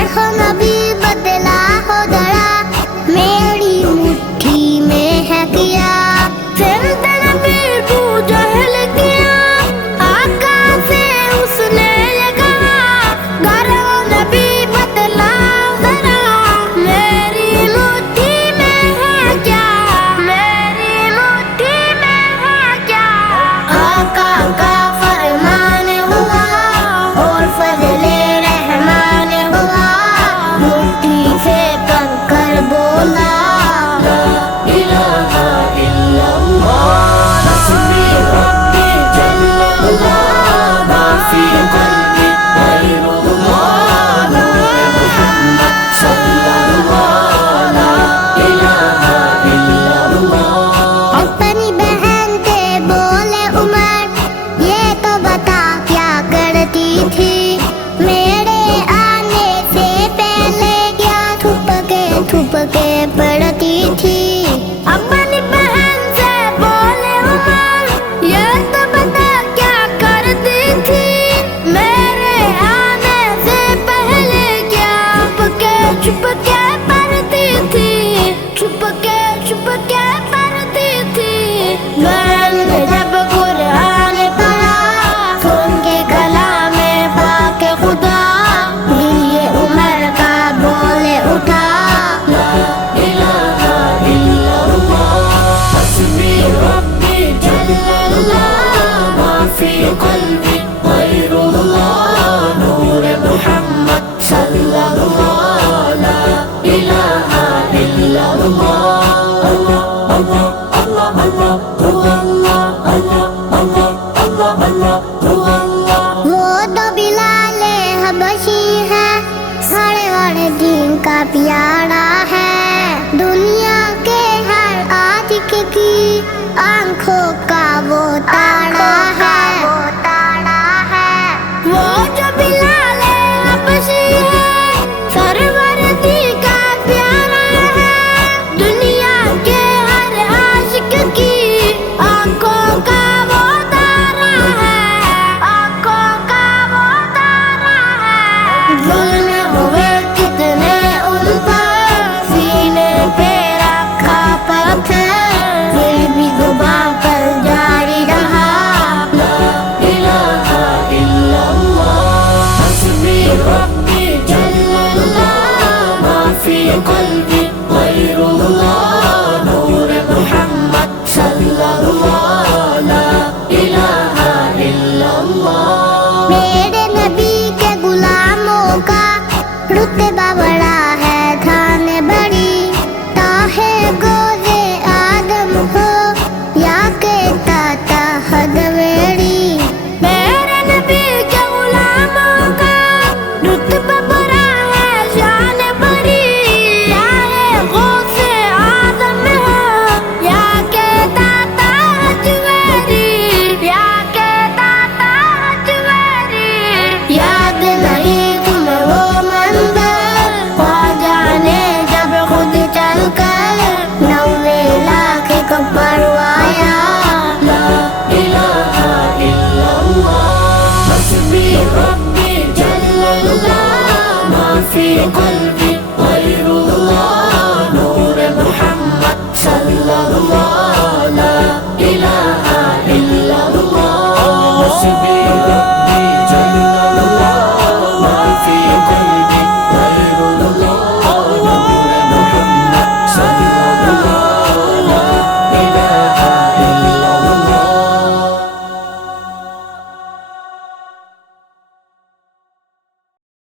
पढ़ो नबी बदला हो दड़ा, मेरी मुट्ठी में है किया। फिर नबी पूजा किया, आका से उसने ये कहा, करो नबी बदला दड़ा, मेरी मुट्ठी में है क्या, मेरी मुट्ठी में है क्या। आका का फरमान हुआ और फजले रहमान हुआ, मुट्ठी से पकड़ बोला, ला इलाहा इल्लल्लाह, हस्बी रब्बी जल्लल्लाह, मा फी क़ल्बी गैरुल्लाह, नूर मुहम्मद सल्लल्लाह, ला इलाहा इल्लल्लाह। अपनी बहन से बोले उमर, ये तो बता क्या करती थी, मेरे आने से पहले क्या थुप के पढ़ती थी। अपनी बहन से बोले उमर, ये तो बता क्या करती थी, मेरे आने से पहले क्या छुप के पढ़ती थी, छुप के पढ़ती थी। बहन ने जब कुरान पढ़ा, सुन के कलाम पाक खुदा, दिल ये उमर का बोले उठा, ला इलाहा इल्लल्लाह, हस्बी रब्बी जल्लल्लाह, मा फी क़ल्बी गैरुल्लाह, नूर मुहम्मद सल्लल्लाह, ला इलाहा इल्लल्लाह। अल्लाह अल्लाह अल्लाह अल्लाह अल्लाह अल्लाह अल्लाह अल्लाह अल्लाह। वो तो बिलाल हबशी है, साढ़े दिन का प्यारा है, दुनिया के हर आशिक की आंखों का वो तारा है। वो जो बिलाल हबशी है, सरवरदी का प्यारा है, दुनिया के हर आशिक की आंखों का वो तारा है, आंखों का वो तारा है। जुल्म हुए कितने उन पर, सीने पे रखा पत्थर, फिर भी जुबान पर जारी रहा, ला इलाहा इल्लल्लाह, हस्बी रब्बी जल्लल्लाह, मा फी क़ल्बी गैरुल्लाह, नूर मुहम्मद सल्लल्लाह, ला इलाहा इल्लल्लाह। मेरे नबी के गुलामों का रुतबा बड़ा है, थान बड़ी, ताहे गोज़े आदम हो या के ताता हदवेड़ी। मेरे नबी के गुलामों का रुतबा बड़ा है, शान बड़ी, चाहे गौसे आदम हो या के ताता हजवेरी, या के ताता हजवेरी। याद नहीं तुम्हें वो मंजर, ख्वाजा ने जब खुद चल कर 90 लाख को परवाया, ला इलाहा इल्लल्लाह, हस्बी रब्बी जल्लल्लाह, मा फी क़ल्बी गैरुल्लाह,